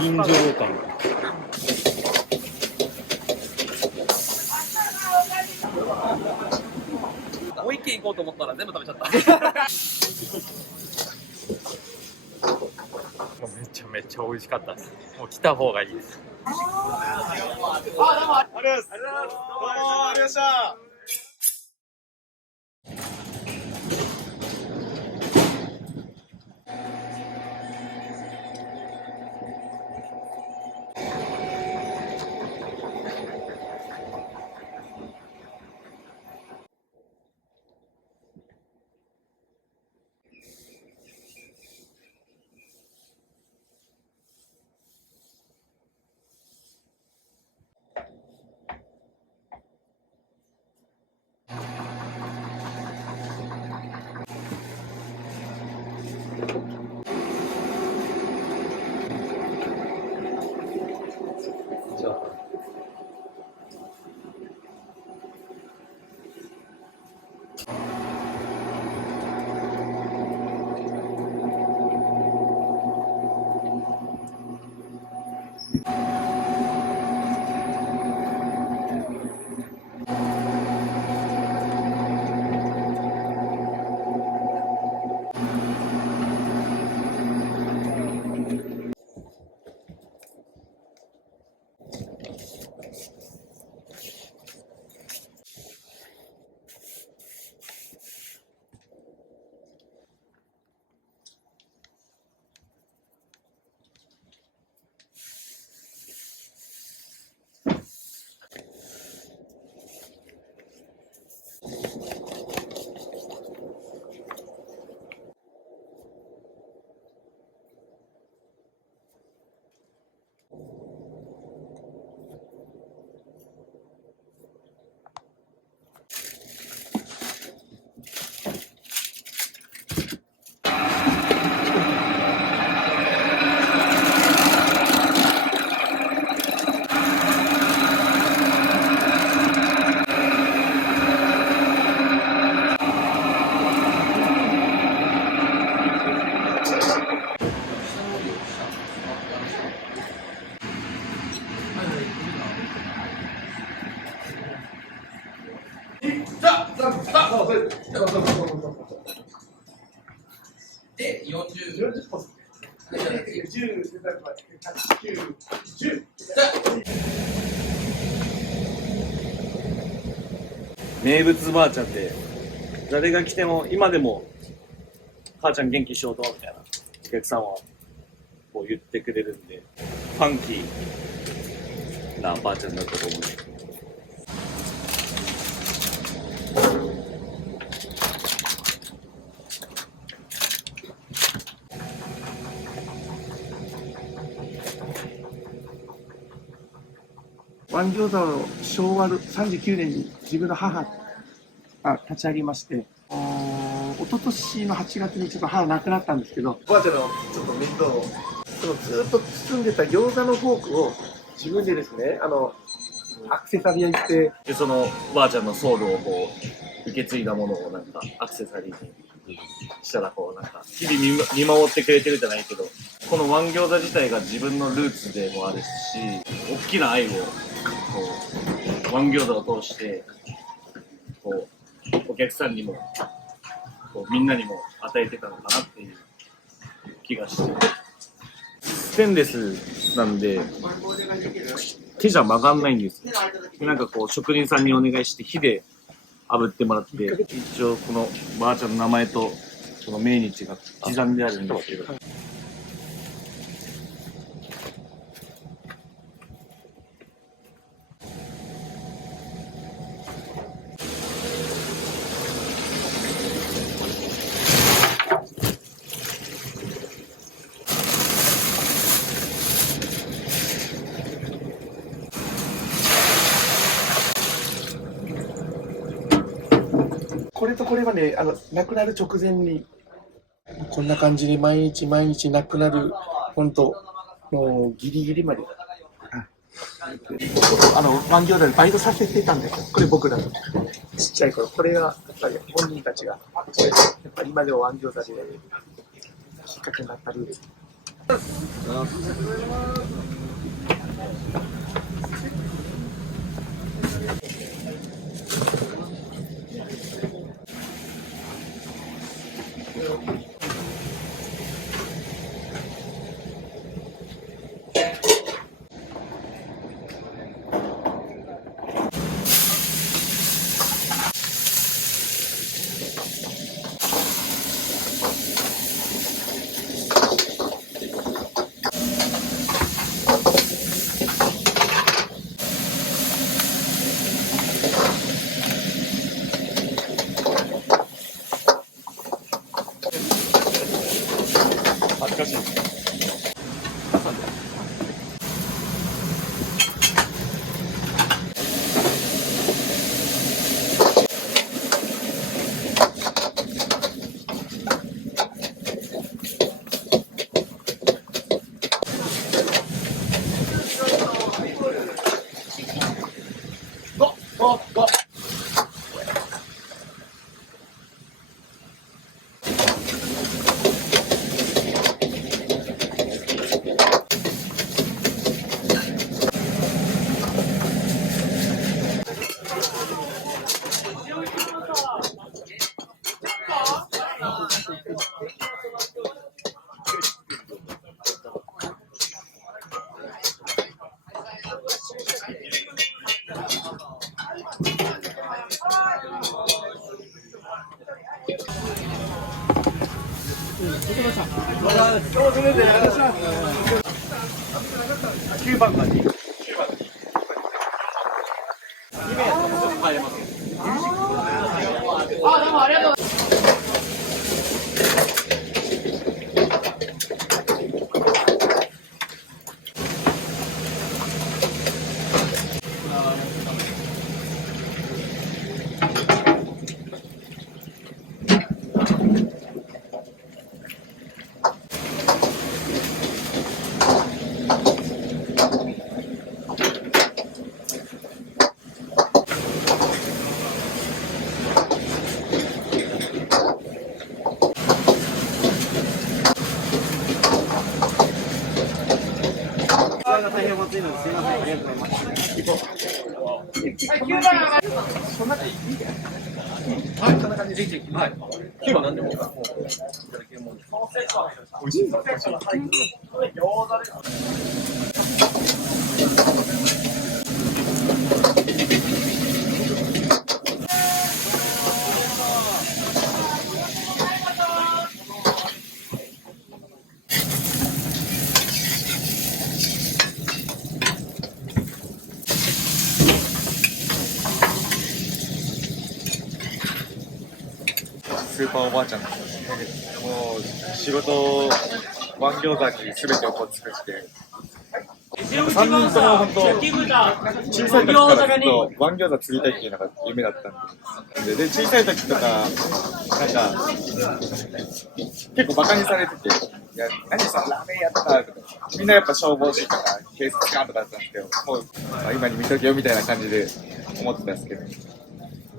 臨場感。もう一軒行こうと思ったら全部食べちゃった。めちゃめちゃ美味しかったです。もう来た方がいいです。ありがとうございます。どうもありがとうございました。じゃあで、40。名物ばあちゃんで、誰が来ても今でも母ちゃん元気しようとみたいなお客さんはこう言ってくれるんで、ファンキーなばあちゃんだったと思います。湾餃子を昭和39年に自分の母が立ち上げまして、一昨年の8月にちょっと母亡くなったんですけど、おばあちゃんのちょっと面倒を、そのずっと包んでた餃子のフォークを自分でですね、アクセサリー屋行って、で、そのばあちゃんのソウルをこう受け継いだものをなんかアクセサリーにしたらこうなんか日々見守ってくれてるじゃないけど、この湾餃子自体が自分のルーツでもあるし、大きな愛をこう湾餃子を通してこうお客さんにもこうみんなにも与えてたのかなっていう気がして、ステンレスなんで手じゃ曲がんないんですよ。なんかこう職人さんにお願いして火で炙ってもらって、一応このばあちゃんの名前とこの命日が刻んであるんですけど、これとこれはね、亡くなる直前に、こんな感じで毎日毎日亡くなる、本当もうギリギリまで。湾餃子でバイトさせてたんですよ。これ僕らのちっちゃい頃。これが、やっぱり本人たちが、やっぱり今でも湾餃子できっかけになったりです。恥ずかしい。9番が2。9番。2名入れます。あ、どうもありがとう。大変お待ちのですいません、ありがとうございます。そんな感じいいじゃない。はい、そんな感じでいい。はい。9番なんでも。美味しい。スーパーおばあちゃんです。もう仕事ワン餃子に全てをこう尽くして、3人とも本当小さい時からずっとワン餃子作りたいっていうのが夢だったんで、で小さい時とかなんか結構バカにされてて、いや何そのラーメン屋とかみんなやっぱ消防士とか警察官とかだったんですけど、もう、今に見とけよみたいな感じで思ってたんですけど、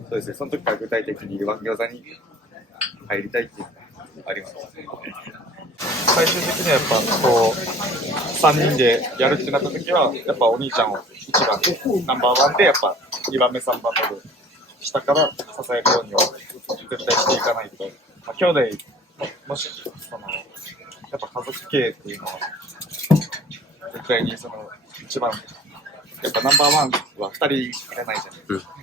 そうですね、その時から具体的にワン餃子に入りたいっていうのがあります。最終的にはやっぱこう3人でやるってなった時はやっぱお兄ちゃんを1番ナンバーワンでやっぱ2番目3番目で下から支えるようには絶対していかないと、まあ、兄弟もしそのやっぱ家族経営っていうのは絶対にその一番やっぱナンバーワンは2人いらないじゃないですか。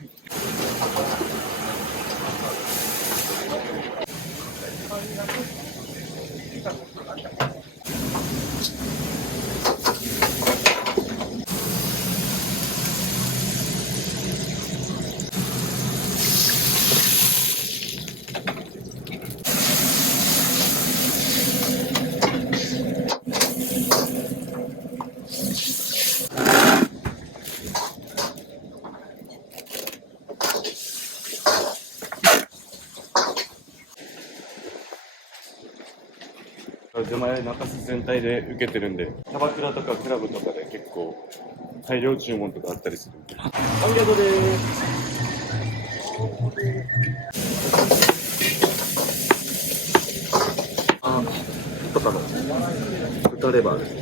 出前中洲全体で受けてるんで、キャバクラとかクラブとかで結構大量注文とかあったりするんで。ありがとうです。とかの豚レバーです。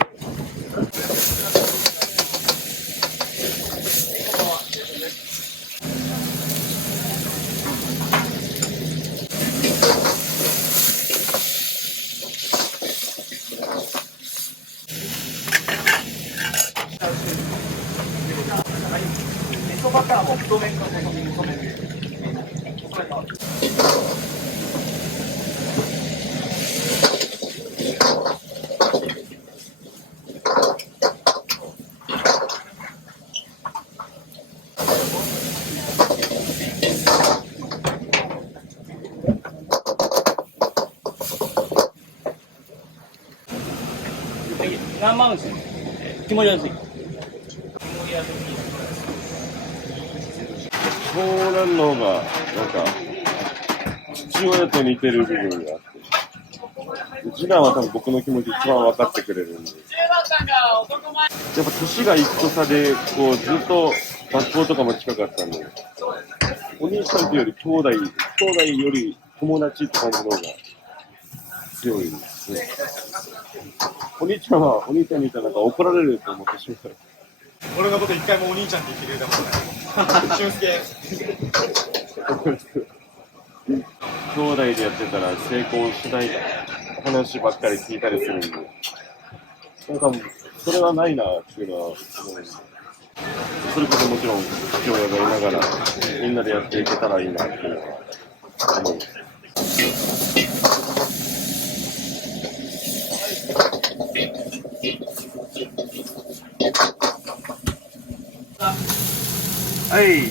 味噌バターも太麺か細麺。何万です肝安い。長男の方が、なんか、父親と似てる部分があって、次男は多分僕の気持ち一番分かってくれるんで。やっぱ年が1個差で、こう、ずっと学校とかも近かったんで、お兄さんというより兄弟より友達って感じの方が強いんですね。お兄ちゃんにいたらなんか怒られると思ってしまう。俺のこと一回もお兄ちゃんって言ってくれたことない。俊介。兄弟でやってたら成功しない話ばっかり聞いたりするんで、なんかそれはないなっていうのは思うんで、それこそもちろん父親がいながらみんなでやっていけたらいいなっていうのは思う。はい。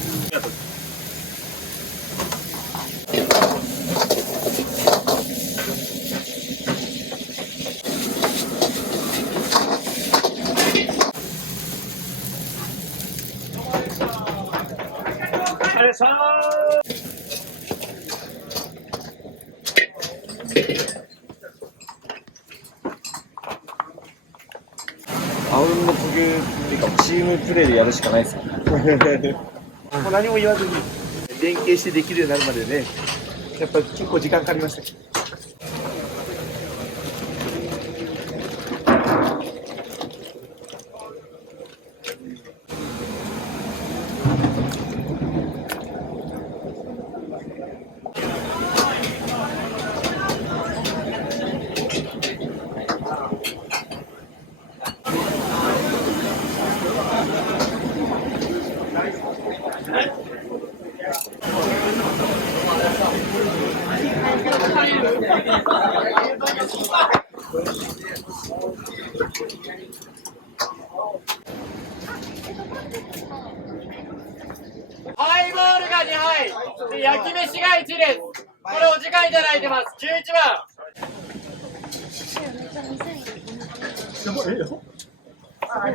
あうんの呼吸っていうかチームプレーでやるしかないですよね。もう何も言わずに連携してできるようになるまでね、やっぱ結構時間かかりましたけど。ハイボールが2杯、で焼き飯が1です。これお時間いただいてます。11番。は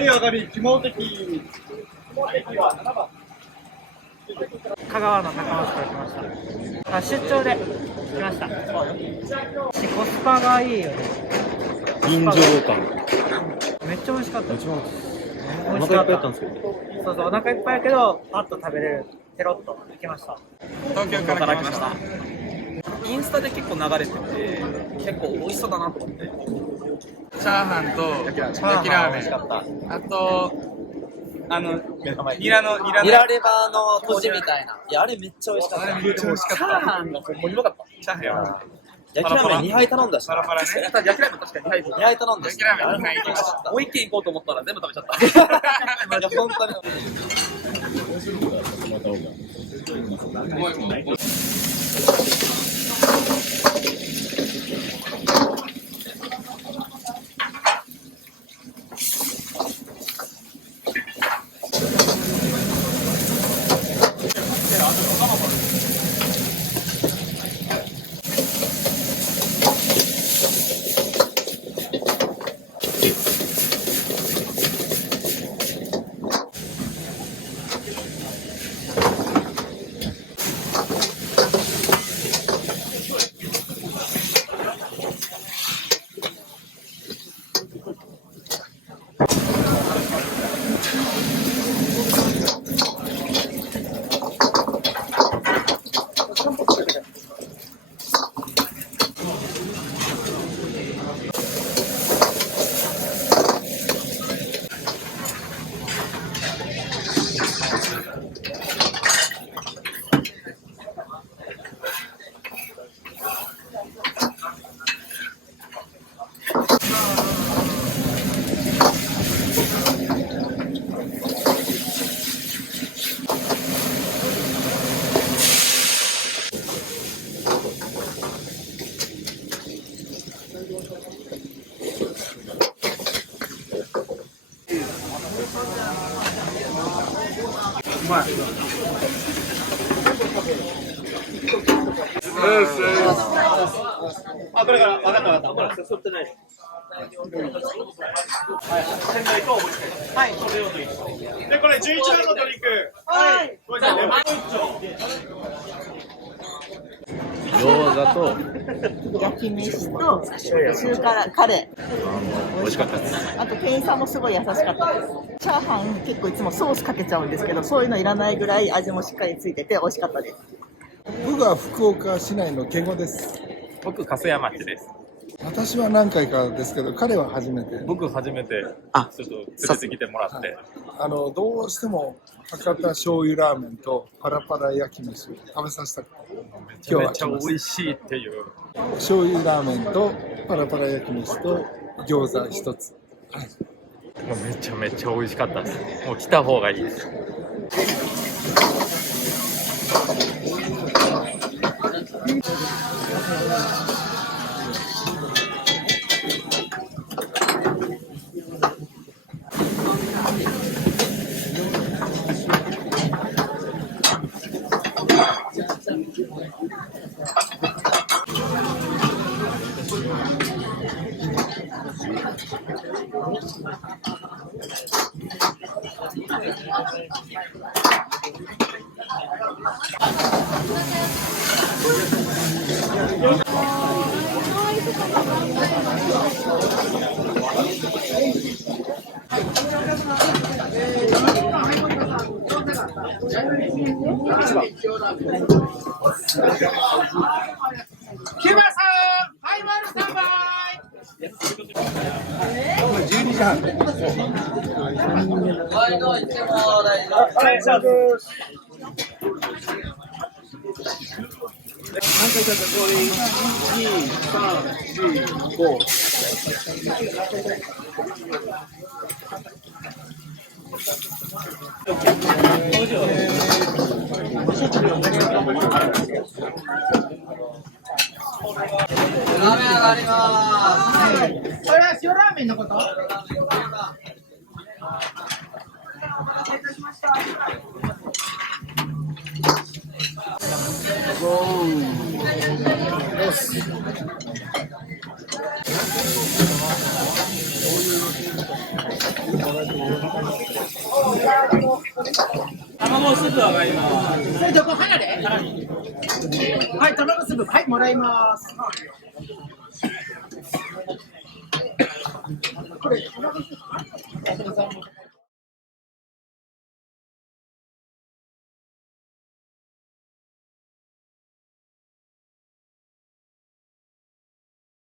い、上がり、肝的。香川の高松から来ました。出張で来ました。コスパがいいよね。臨場感。めっちゃ美味しかった。一番美味しかった。そうそう、お腹いっぱいやけど、パッと食べれる。ペロッといけました。東京から来ました。インスタで結構流れてて、結構美味しそうだなと思って。チャーハンと焼きラーメン。あと、ニラレバーのとじみたいな。いや、あれめっちゃ美味しかった。あれめっちゃ美味しかった。チャーハンがほんまにうまかった。チャーハンや焼きラーメン2杯頼んだし。パラパラね。焼きラーメン確かに2杯頼んだし。焼きラーメン2杯行きました。もう一軒行こうと思ったら全部食べちゃった。いや、本当に。あ、これから分かった分かった。ほら、そってない。はい、それをドリンク。で、これ11番のドリンク。はい。これじゃレモン餃子と焼き飯と中華カレー、美味しかったです。あと店員さんもすごい優しかったです。チャーハン結構いつもソースかけちゃうんですけど、そういうのいらないぐらい味もしっかりついてて美味しかったです。僕は福岡市内の敬語です。僕、粕屋町です。私は何回かですけど、彼は初めて。僕、初めて、ちょっと連れてきてもらって。どうしても博多醤油ラーメンとパラパラ焼き飯を食べさせたくて。めちゃめちゃ美味しいっていう。醤油ラーメンとパラパラ焼き飯と餃子一つ。はい。もうめちゃめちゃ美味しかったです。もう来た方がいいです。12時半。ラーメン上がります。これは塩ラーメンのこと？卵スープ上がります。それどこ離れ？はい、卵スープ、はい、もらいます。